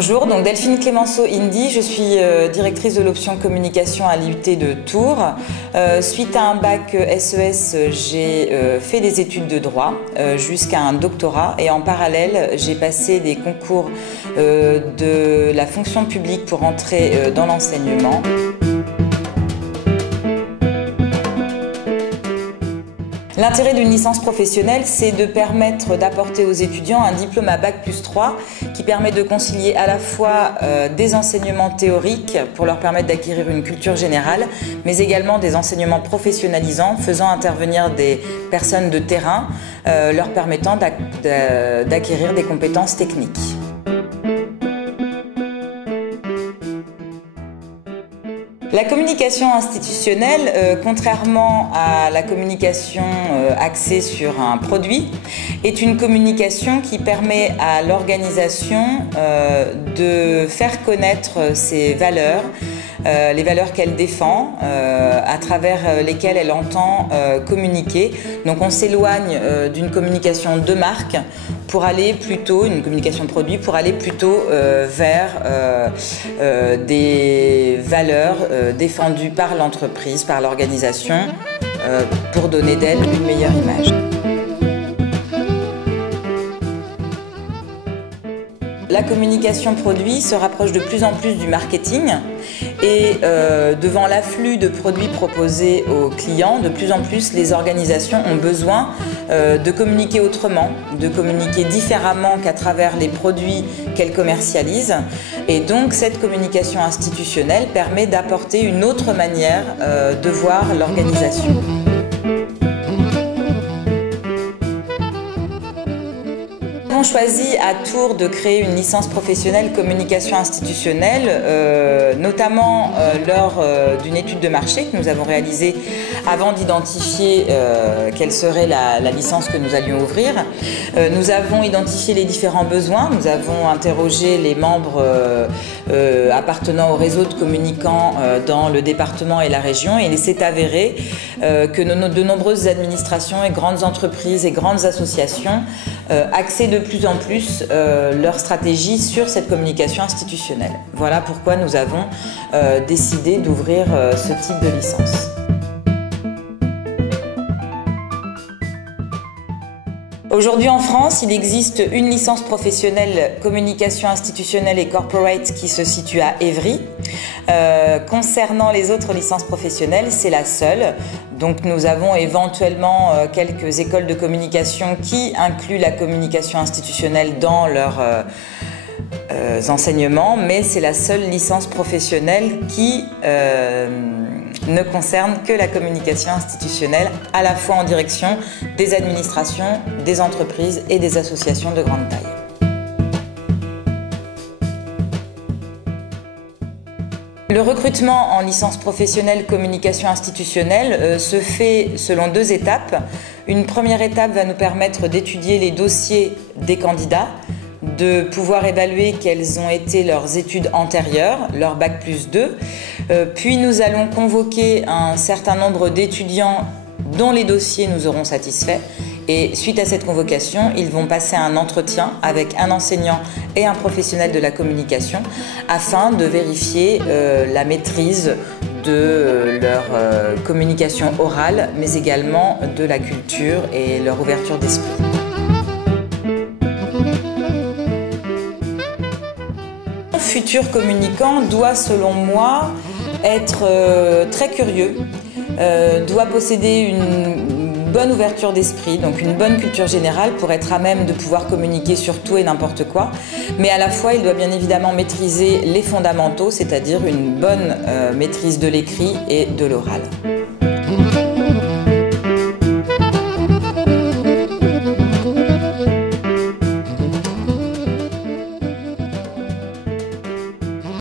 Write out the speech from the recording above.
Bonjour, donc Delphine Clémenceau Indy, je suis directrice de l'option communication à l'IUT de Tours. Suite à un bac SES, j'ai fait des études de droit jusqu'à un doctorat et en parallèle j'ai passé des concours de la fonction publique pour entrer dans l'enseignement. L'intérêt d'une licence professionnelle, c'est de permettre d'apporter aux étudiants un diplôme à Bac+3 qui permet de concilier à la fois des enseignements théoriques pour leur permettre d'acquérir une culture générale, mais également des enseignements professionnalisants faisant intervenir des personnes de terrain, leur permettant d'acquérir des compétences techniques. La communication institutionnelle, contrairement à la communication axée sur un produit, est une communication qui permet à l'organisation de faire connaître ses valeurs, les valeurs qu'elle défend, à travers lesquelles elle entend communiquer. Donc on s'éloigne d'une communication de marque pour aller plutôt, une communication produit, pour aller plutôt vers des valeurs défendues par l'entreprise, par l'organisation, pour donner d'elle une meilleure image. La communication produit se rapproche de plus en plus du marketing et devant l'afflux de produits proposés aux clients, de plus en plus les organisations ont besoin de communiquer autrement, de communiquer différemment qu'à travers les produits qu'elles commercialisent. Et donc cette communication institutionnelle permet d'apporter une autre manière de voir l'organisation. Nous avons choisi à Tours de créer une licence professionnelle communication institutionnelle, notamment lors d'une étude de marché que nous avons réalisée avant d'identifier quelle serait la licence que nous allions ouvrir. Nous avons identifié les différents besoins, nous avons interrogé les membres appartenant au réseau de communicants dans le département et la région et il s'est avéré que de nombreuses administrations et grandes entreprises et grandes associations axaient de plus en plus leur stratégie sur cette communication institutionnelle. Voilà pourquoi nous avons décidé d'ouvrir ce type de licence. Aujourd'hui en France, il existe une licence professionnelle communication institutionnelle et corporate qui se situe à Évry. Concernant les autres licences professionnelles, c'est la seule. Donc nous avons éventuellement quelques écoles de communication qui incluent la communication institutionnelle dans leurs enseignements, mais c'est la seule licence professionnelle qui ne concerne que la communication institutionnelle, à la fois en direction des administrations, des entreprises et des associations de grande taille. Le recrutement en licence professionnelle communication institutionnelle se fait selon deux étapes. Une première étape va nous permettre d'étudier les dossiers des candidats, de pouvoir évaluer quelles ont été leurs études antérieures, leur Bac+2. Puis nous allons convoquer un certain nombre d'étudiants dont les dossiers nous auront satisfaits. Et suite à cette convocation, ils vont passer un entretien avec un enseignant et un professionnel de la communication afin de vérifier la maîtrise de leur communication orale, mais également de la culture et leur ouverture d'esprit. Un futur communicant doit, selon moi, être très curieux, doit posséder une bonne ouverture d'esprit, donc une bonne culture générale pour être à même de pouvoir communiquer sur tout et n'importe quoi. Mais à la fois, il doit bien évidemment maîtriser les fondamentaux, c'est-à-dire une bonne maîtrise de l'écrit et de l'oral.